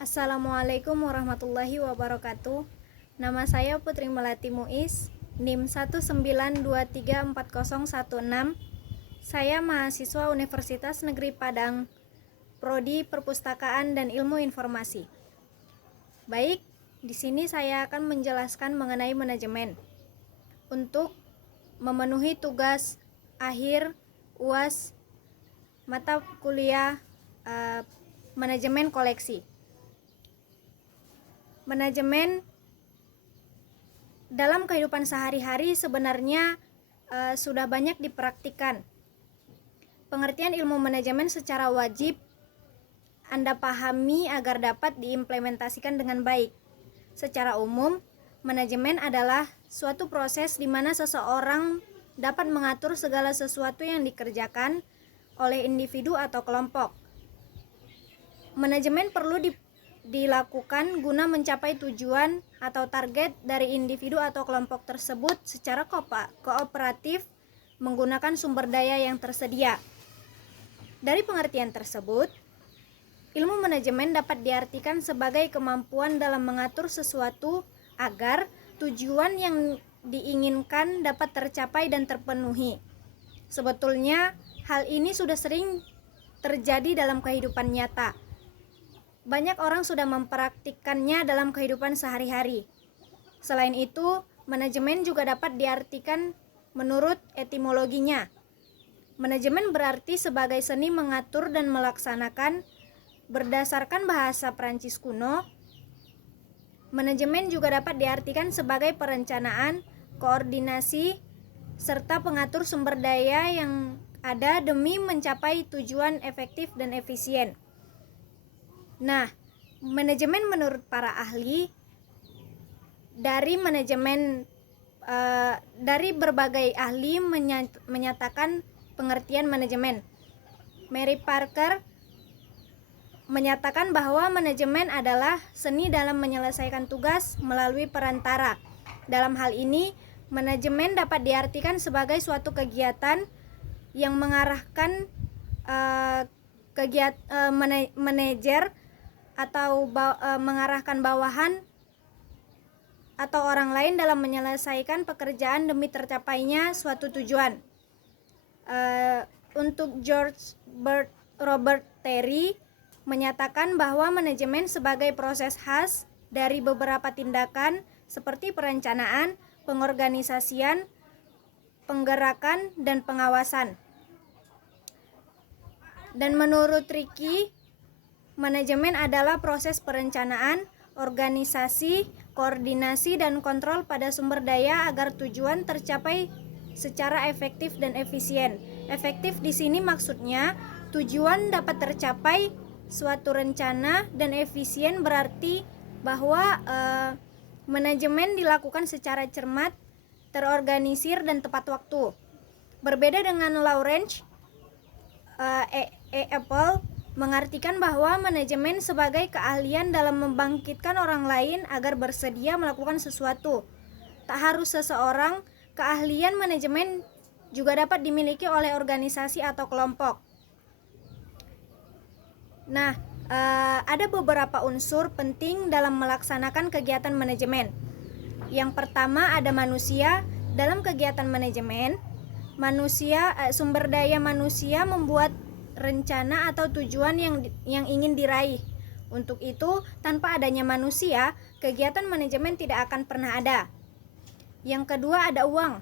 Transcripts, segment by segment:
Assalamualaikum warahmatullahi wabarakatuh. Nama saya Putri Melati Muiz, NIM 192340116. Saya mahasiswa Universitas Negeri Padang, Prodi Perpustakaan dan Ilmu Informasi. Baik, di sini saya akan menjelaskan mengenai manajemen. Untuk memenuhi tugas akhir UAS mata kuliah manajemen koleksi. Manajemen dalam kehidupan sehari-hari sebenarnya sudah banyak dipraktikkan. Pengertian ilmu manajemen secara wajib Anda pahami agar dapat diimplementasikan dengan baik. Secara umum, manajemen adalah suatu proses di mana seseorang dapat mengatur segala sesuatu yang dikerjakan oleh individu atau kelompok. Manajemen perlu dilakukan guna mencapai tujuan atau target dari individu atau kelompok tersebut secara kooperatif menggunakan sumber daya yang tersedia. Dari pengertian tersebut, ilmu manajemen dapat diartikan sebagai kemampuan dalam mengatur sesuatu agar tujuan yang diinginkan dapat tercapai dan terpenuhi. Sebetulnya, hal ini sudah sering terjadi dalam kehidupan nyata. Banyak orang sudah mempraktikkannya dalam kehidupan sehari-hari. Selain itu, manajemen juga dapat diartikan menurut etimologinya. Manajemen berarti sebagai seni mengatur dan melaksanakan. Berdasarkan bahasa Prancis kuno, manajemen juga dapat diartikan sebagai perencanaan, koordinasi, serta pengatur sumber daya yang ada demi mencapai tujuan efektif dan efisien. Nah, manajemen menurut para ahli dari berbagai ahli menyatakan pengertian manajemen. Mary Parker menyatakan bahwa manajemen adalah seni dalam menyelesaikan tugas melalui perantara. Dalam hal ini, manajemen dapat diartikan sebagai suatu kegiatan yang mengarahkan manajer atau mengarahkan bawahan atau orang lain dalam menyelesaikan pekerjaan demi tercapainya suatu tujuan. Untuk Robert Terry menyatakan bahwa manajemen sebagai proses khas dari beberapa tindakan seperti perencanaan, pengorganisasian, penggerakan, dan pengawasan. Dan menurut Ricky, manajemen adalah proses perencanaan, organisasi, koordinasi, dan kontrol pada sumber daya agar tujuan tercapai secara efektif dan efisien. Efektif di sini maksudnya tujuan dapat tercapai suatu rencana, dan efisien berarti bahwa manajemen dilakukan secara cermat, terorganisir, dan tepat waktu. Berbeda dengan Lawrence, Apple mengartikan bahwa manajemen sebagai keahlian dalam membangkitkan orang lain agar bersedia melakukan sesuatu. Tak harus seseorang, keahlian manajemen juga dapat dimiliki oleh organisasi atau kelompok. Nah, ada beberapa unsur penting dalam melaksanakan kegiatan manajemen. Yang pertama ada manusia. Dalam kegiatan manajemen, sumber daya manusia membuat rencana atau tujuan yang ingin diraih. Untuk itu, tanpa adanya manusia, kegiatan manajemen tidak akan pernah ada. Yang kedua ada uang.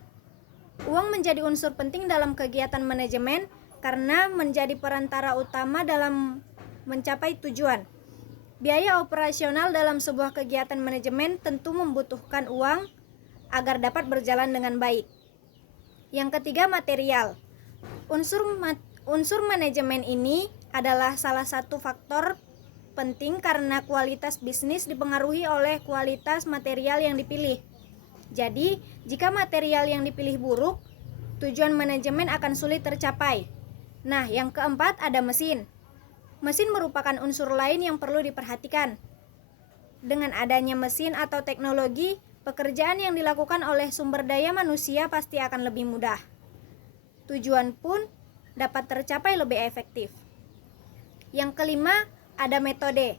Uang menjadi unsur penting dalam kegiatan manajemen karena menjadi perantara utama dalam mencapai tujuan. Biaya operasional dalam sebuah kegiatan manajemen tentu membutuhkan uang agar dapat berjalan dengan baik. Yang ketiga, material. Unsur manajemen ini adalah salah satu faktor penting karena kualitas bisnis dipengaruhi oleh kualitas material yang dipilih. Jadi, jika material yang dipilih buruk, tujuan manajemen akan sulit tercapai. Nah, yang keempat ada mesin. Mesin merupakan unsur lain yang perlu diperhatikan. Dengan adanya mesin atau teknologi, pekerjaan yang dilakukan oleh sumber daya manusia pasti akan lebih mudah. Tujuan pun dapat tercapai lebih efektif. Yang kelima, ada metode.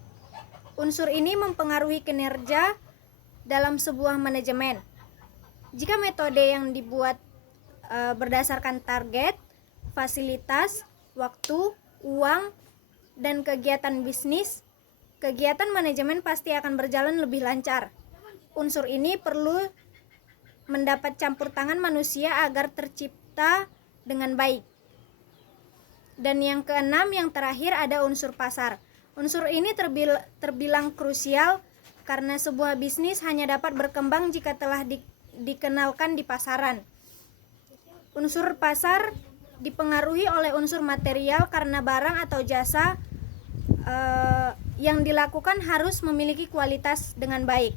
Unsur ini mempengaruhi kinerja dalam sebuah manajemen. Jika metode yang dibuat berdasarkan target, fasilitas, waktu, uang, dan kegiatan bisnis, kegiatan manajemen pasti akan berjalan lebih lancar. Unsur ini perlu mendapat campur tangan manusia agar tercipta dengan baik. Dan yang keenam, yang terakhir, ada unsur pasar. Unsur ini terbilang krusial karena sebuah bisnis hanya dapat berkembang jika telah dikenalkan di pasaran. Unsur pasar dipengaruhi oleh unsur material karena barang atau jasa yang dilakukan harus memiliki kualitas dengan baik.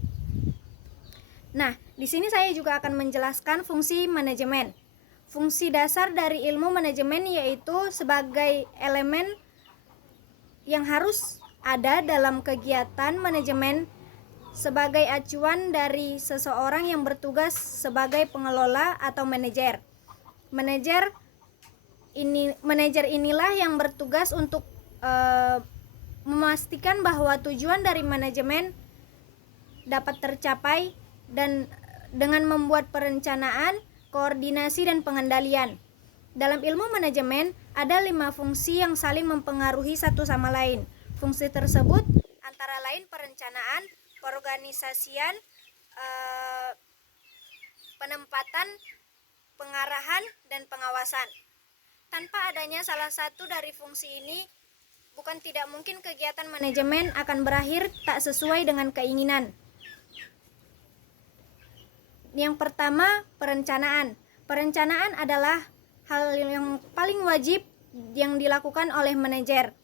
Nah, di sini saya juga akan menjelaskan fungsi manajemen. Fungsi dasar dari ilmu manajemen yaitu sebagai elemen yang harus ada dalam kegiatan manajemen sebagai acuan dari seseorang yang bertugas sebagai pengelola atau manajer. Manajer inilah yang bertugas untuk memastikan bahwa tujuan dari manajemen dapat tercapai dan dengan membuat perencanaan, koordinasi, dan pengendalian. Dalam ilmu manajemen, ada 5 fungsi yang saling mempengaruhi satu sama lain. Fungsi tersebut antara lain perencanaan, perorganisasian, penempatan, pengarahan, dan pengawasan. Tanpa adanya salah satu dari fungsi ini, bukan tidak mungkin kegiatan manajemen akan berakhir tak sesuai dengan keinginan. Yang pertama, perencanaan. Perencanaan adalah hal yang paling wajib yang dilakukan oleh manajer.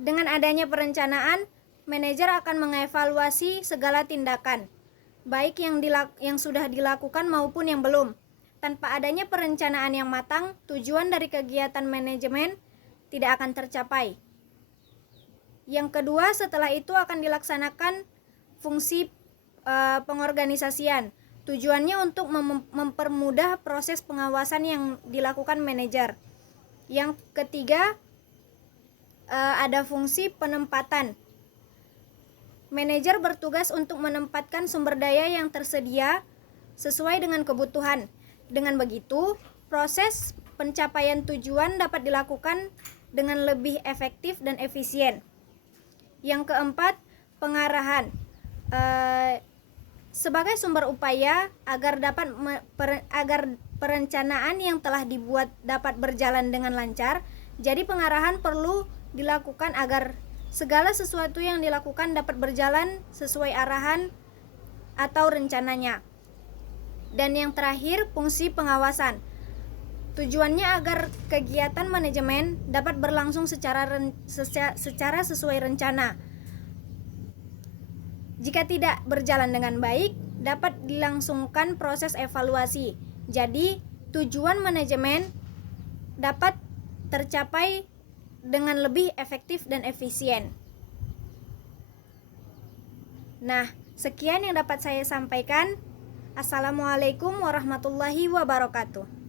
Dengan adanya perencanaan, manajer akan mengevaluasi segala tindakan, baik yang sudah dilakukan maupun yang belum. Tanpa adanya perencanaan yang matang, tujuan dari kegiatan manajemen tidak akan tercapai. Yang kedua, setelah itu akan dilaksanakan fungsi pengorganisasian. Tujuannya untuk mempermudah proses pengawasan yang dilakukan manajer. Yang ketiga, ada fungsi penempatan. Manajer bertugas untuk menempatkan sumber daya yang tersedia sesuai dengan kebutuhan. Dengan begitu, proses pencapaian tujuan dapat dilakukan dengan lebih efektif dan efisien. Yang keempat, pengarahan. Sebagai sumber upaya agar perencanaan yang telah dibuat dapat berjalan dengan lancar, jadi pengarahan perlu dilakukan agar segala sesuatu yang dilakukan dapat berjalan sesuai arahan atau rencananya. Dan yang terakhir, fungsi pengawasan. Tujuannya agar kegiatan manajemen dapat berlangsung secara sesuai rencana. Jika tidak berjalan dengan baik, dapat dilangsungkan proses evaluasi. Jadi, tujuan manajemen dapat tercapai dengan lebih efektif dan efisien. Nah, sekian yang dapat saya sampaikan. Assalamualaikum warahmatullahi wabarakatuh.